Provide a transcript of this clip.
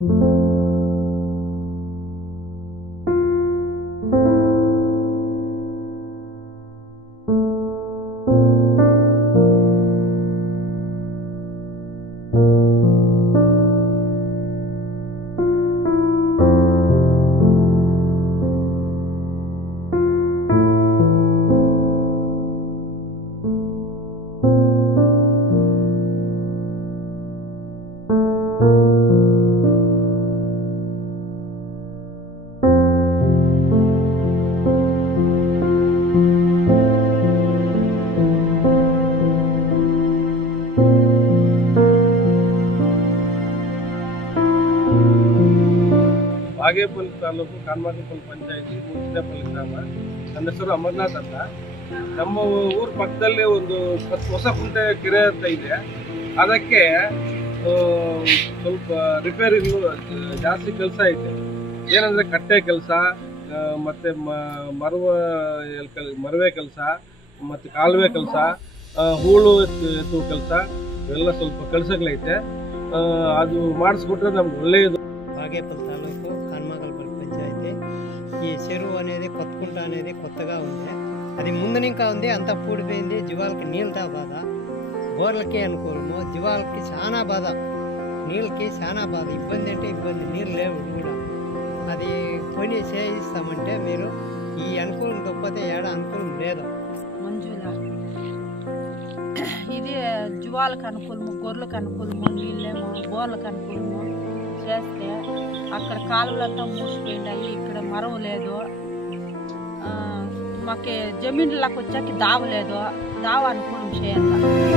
ಬಾಗೇಪಲ್ಲಿ ತಾಲೂಕು ಕಾನ್ಮಾರ್ನಪಲ್ಲಿ ಪಂಚಾಯಿತಿ ಮುಚ್ಚಿನಪಲ್ಲಿ ಗ್ರಾಮ. ನನ್ನ ಹೆಸರು ಅಮರನಾಥ್ ಅಂತ. ನಮ್ಮ ಊರ ಪಕ್ಕದಲ್ಲೇ ಒಂದು ಹೊಸ ಕುಂಟೆ ಕೆರೆ ಅಂತ ಇದೆ. ಅದಕ್ಕೆ ಸ್ವಲ್ಪ ರಿಪೇರಿ ಜಾಸ್ತಿ ಕೆಲಸ ಐತೆ. ಏನಂದರೆ ಕಟ್ಟೆ ಕೆಲಸ, ಮತ್ತು ಮರವೆ ಕೆಲಸ, ಮತ್ತು ಕಾಲುವೆ ಕೆಲಸ, ಹೂಳು ಎತ್ತುವ ಕೆಲಸ, ಇವೆಲ್ಲ ಸ್ವಲ್ಪ ಕೆಲಸಗಳೈತೆ. ಅದು ಮಾಡಿಸ್ಬಿಟ್ರೆ ನಮ್ಗೆ ಒಳ್ಳೆಯದು. బాగేపల్లి తాలూకు కాన్మాకల్పల్లి పంచాయతీ. ఈ చెరువు అనేది కొత్తకుంట అనేది కొత్తగా ఉంది. అది ముందు ఇంకా ఉంది, అంతా పూడిపోయింది. జీవాలకి నీళ్ళతో బాధ, బోర్లకి అనుకూలము, జీవాలకి చాలా బాధ, నీళ్ళకి చాలా బాధ. ఇబ్బంది అంటే ఇబ్బంది, నీళ్ళు లేవు కూడా. అది కొని చేయిస్తామంటే మీరు ఈ అనుకూలం తప్పితే ఏడ అనుకూలం లేదు. మంజుల ఇది జీవాలకు అనుకూలము, గొర్రెలకు అనుకూలము, నీళ్ళేమో బోర్లకు అనుకూలము చేస్తే అక్కడ కాలువలంతా మూసిపోయినాయి. ఇక్కడ మరవ లేదు. మాకు జమీన్లకు వచ్చాక దావ లేదు. దావ అనుకూలం చేయాలి.